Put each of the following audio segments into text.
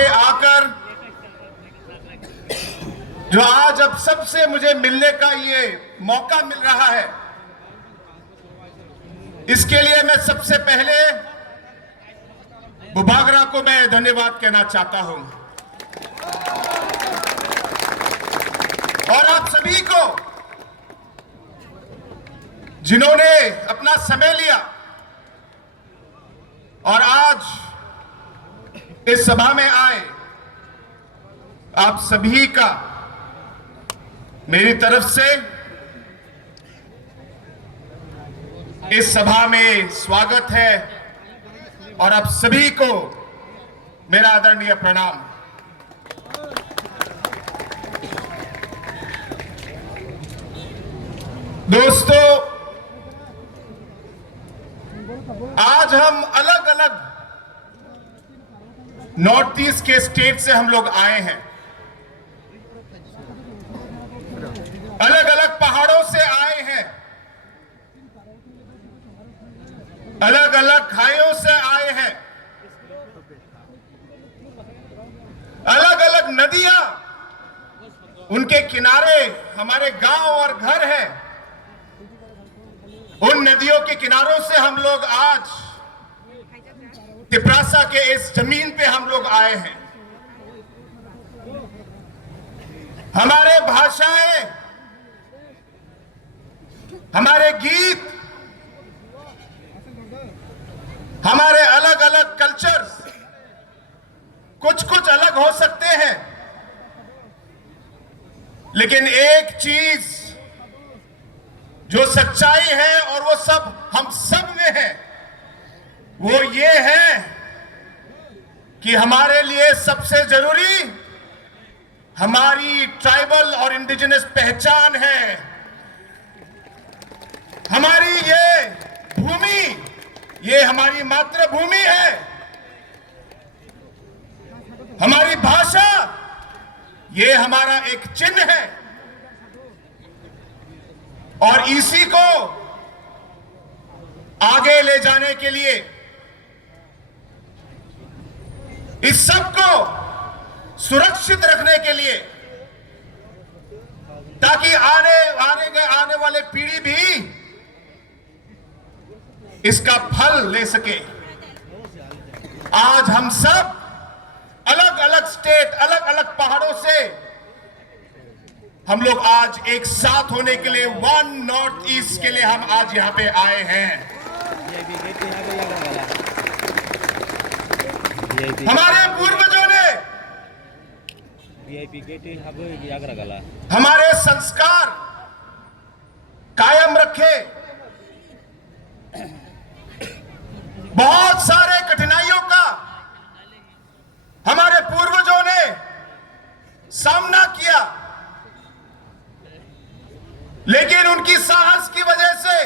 पे आकर जो आज अब सबसे मुझे मिलने का ये मौका मिल रहा है, इसके लिए मैं सबसे पहले बुभागरा को मैं धन्यवाद कहना चाहता हूं और आप सभी को जिन्होंने अपना समय लिया और आज इस सभा में आए, आप सभी का मेरी तरफ से इस सभा में स्वागत है और आप सभी को मेरा आदरणीय प्रणाम। दोस्तों, आज हम अलग अलग नॉर्थ ईस्ट के स्टेट से हम लोग आए हैं, अलग अलग पहाड़ों से आए हैं, अलग अलग खाइयों से आए हैं, अलग अलग नदियां, उनके किनारे हमारे गांव और घर हैं। उन नदियों के किनारों से हम लोग आज तिपरासा के इस जमीन पे हम लोग आए हैं। हमारे भाषाएं, हमारे गीत, हमारे अलग अलग कल्चर्स कुछ कुछ अलग हो सकते हैं, लेकिन एक चीज जो सच्चाई है और वो सब हम सब में है, वो ये है कि हमारे लिए सबसे जरूरी हमारी ट्राइबल और इंडिजिनस पहचान है। हमारी ये भूमि, ये हमारी मातृभूमि है, हमारी भाषा, ये हमारा एक चिन्ह है और इसी को आगे ले जाने के लिए, इस सब को सुरक्षित रखने के लिए, ताकि आने वाले पीढ़ी भी इसका फल ले सके। आज हम सब अलग अलग स्टेट, अलग अलग पहाड़ों से हम लोग आज एक साथ होने के लिए, वन नॉर्थ ईस्ट के लिए हम आज यहां पे आए हैं। हमारे पूर्वजों ने हमारे संस्कार कायम रखे, बहुत सारे कठिनाइयों का हमारे पूर्वजों ने सामना किया, लेकिन उनकी साहस की वजह से,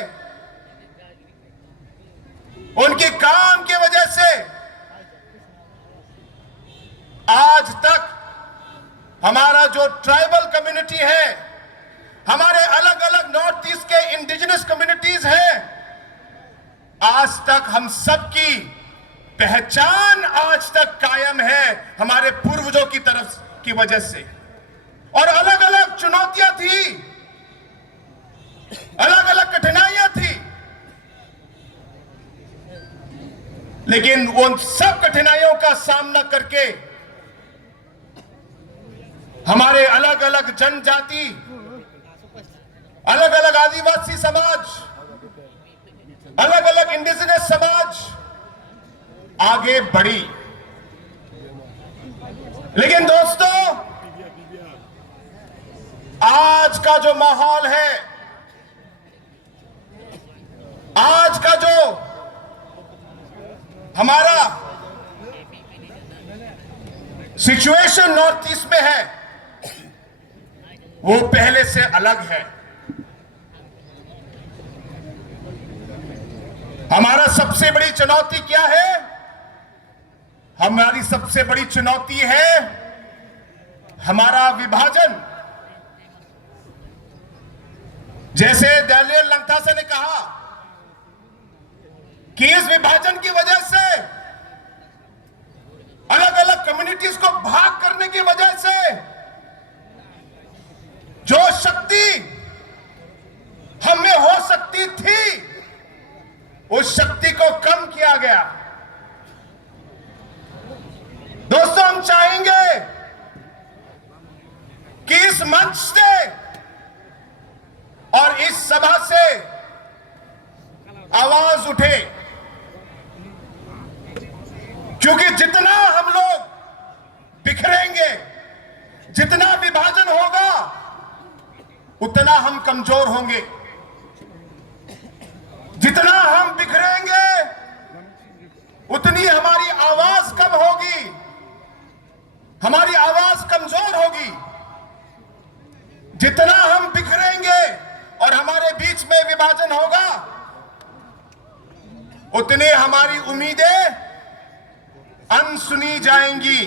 उनके काम की वजह से आज तक हमारा जो ट्राइबल कम्युनिटी है, हमारे अलग अलग नॉर्थ ईस्ट के इंडिजिनस कम्युनिटीज हैं, आज तक हम सबकी पहचान आज तक कायम है हमारे पूर्वजों की तरफ की वजह से। और अलग अलग चुनौतियां थी, अलग अलग कठिनाइयां थी, लेकिन उन सब कठिनाइयों का सामना करके हमारे अलग अलग जनजाति, अलग अलग आदिवासी समाज, अलग अलग इंडिजिनस समाज आगे बढ़ी। लेकिन दोस्तों, आज का जो माहौल है, आज का जो हमारा सिचुएशन नॉर्थ ईस्ट में है, वो पहले से अलग है। हमारा सबसे बड़ी चुनौती क्या है? हमारी सबसे बड़ी चुनौती है हमारा विभाजन। जैसे दानियल लंगथासा ने कहा कि इस विभाजन की वजह से अलग अलग कम्युनिटीज को इस मंच से और इस सभा से आवाज उठे, क्योंकि जितना हम लोग बिखरेंगे, जितना विभाजन होगा, उतना हम कमजोर होंगे। जितना हम बिखरेंगे, उतनी हमारी आवाज कम होगी, हमारी आवाज कमजोर होगी। जितना हम बिखरेंगे और हमारे बीच में विभाजन होगा, उतने हमारी उम्मीदें अनसुनी जाएंगी।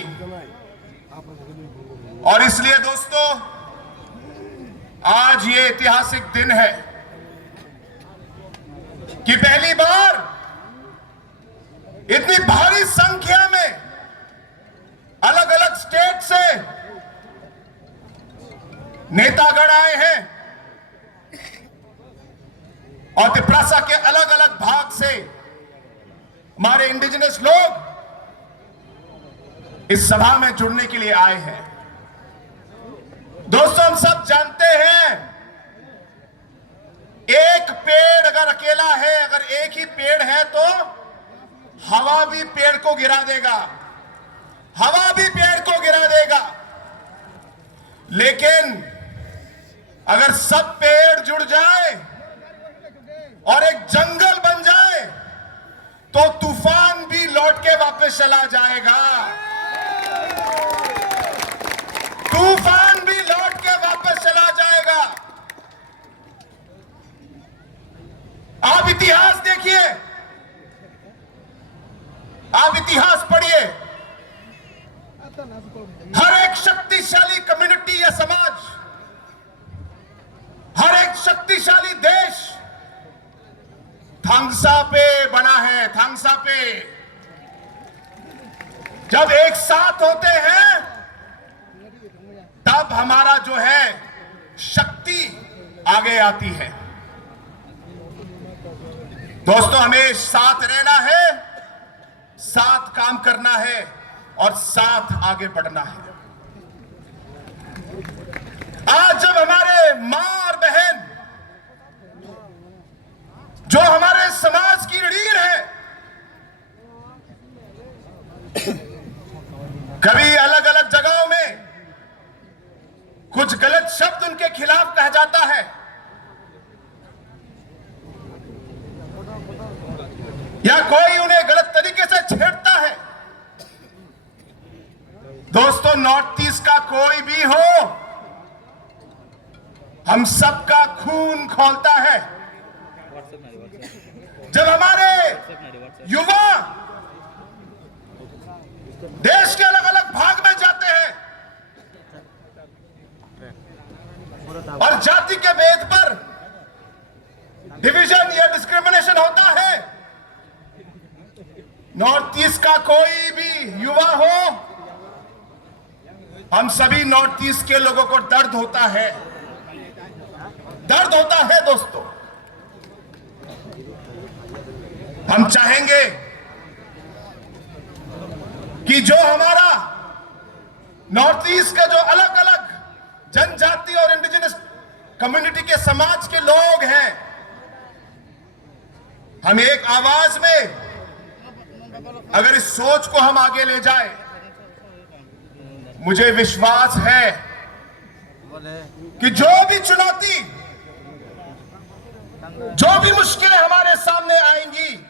और इसलिए दोस्तों, आज ये ऐतिहासिक दिन है कि पहली बार इतनी भारी संख्या में अलग अलग स्टेट से नेतागण आए हैं और तिपरासा के अलग अलग भाग से हमारे इंडिजिनस लोग इस सभा में जुड़ने के लिए आए हैं। दोस्तों, हम सब जानते हैं, एक पेड़ अगर अकेला है, अगर एक ही पेड़ है, तो हवा भी पेड़ को गिरा देगा, हवा भी पेड़ को गिरा देगा। लेकिन अगर सब पेड़ जुड़ जाए और एक जंगल बन जाए, तो तूफान भी लौट के वापस चला जाएगा, तूफान भी लौट के वापस चला जाएगा। आप इतिहास देखिए, आप इतिहास पढ़िए। हर एक शक्तिशाली कम्युनिटी या समाज, हर एक शक्तिशाली देश थांगसा पे बना है, थांगसा पे। जब एक साथ होते हैं, तब हमारा जो है शक्ति आगे आती है। दोस्तों, हमें साथ रहना है, साथ काम करना है और साथ आगे बढ़ना है। आज जब हमारे मां और बहन, जो हमारे समाज की रीढ़ है, कभी अलग अलग जगहों में कुछ गलत शब्द उनके खिलाफ कहा जाता है, या कोई उन्हें गलत तरीके से छेड़ता है। दोस्तों, नॉर्थ ईस्ट का कोई भी हो, हम सबका खून खौलता है। जब हमारे युवा देश के अलग अलग भाग में जाते हैं और जाति के भेद पर डिवीजन या डिस्क्रिमिनेशन होता है, नॉर्थ ईस्ट का कोई भी युवा हो, हम सभी नॉर्थ ईस्ट के लोगों को दर्द होता है, दर्द होता है। दोस्तों, हम चाहेंगे कि जो हमारा नॉर्थ ईस्ट का जो अलग अलग जनजाति और इंडिजिनस कम्युनिटी के समाज के लोग हैं, हम एक आवाज में अगर इस सोच को हम आगे ले जाए, मुझे विश्वास है कि जो भी चुनौती, जो भी मुश्किलें हमारे सामने आएंगी,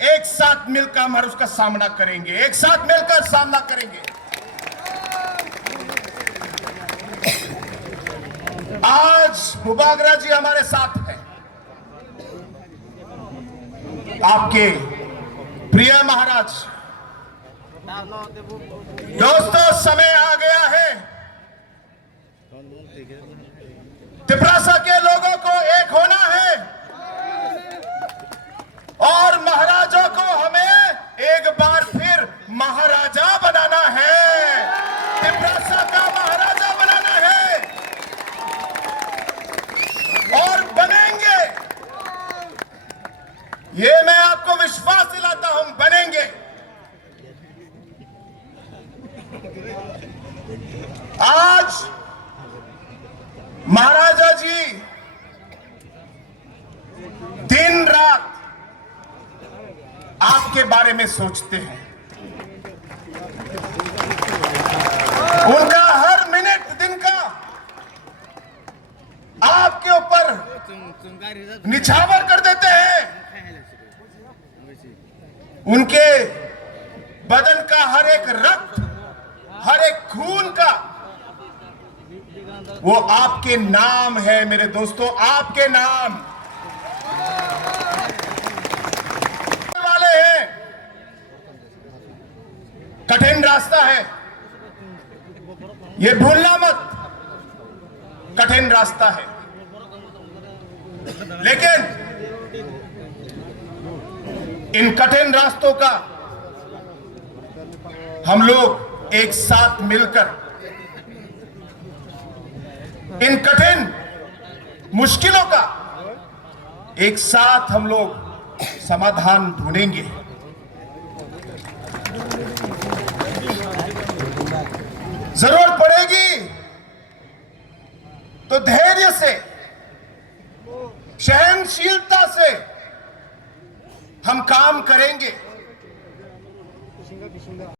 एक साथ मिलकर हम उसका सामना करेंगे, एक साथ मिलकर सामना करेंगे। आज मुबागरा जी हमारे साथ हैं, आपके प्रिय महाराज। दोस्तों, समय आ गया है, तिपरासा के लोगों को एक होना है और महाराजों को हमें एक बार फिर महाराजा बनाना है, तिपरासा का महाराजा बनाना है और बनेंगे। ये मैं आपको विश्वास दिलाता हूं, बनेंगे। आज महाराजा जी दिन रात आपके बारे में सोचते हैं। उनका हर मिनट दिन का आपके ऊपर निछावर कर देते हैं। उनके बदन का हर एक रक्त, हर एक खून का वो आपके नाम है मेरे दोस्तों, आपके नाम वाले हैं। कठिन रास्ता है, ये भूलना मत, कठिन रास्ता है, लेकिन इन कठिन रास्तों का हम लोग एक साथ मिलकर इन कठिन मुश्किलों का एक साथ हम लोग समाधान ढूंढेंगे। जरूरत पड़ेगी तो धैर्य से, सहनशीलता से हम काम करेंगे।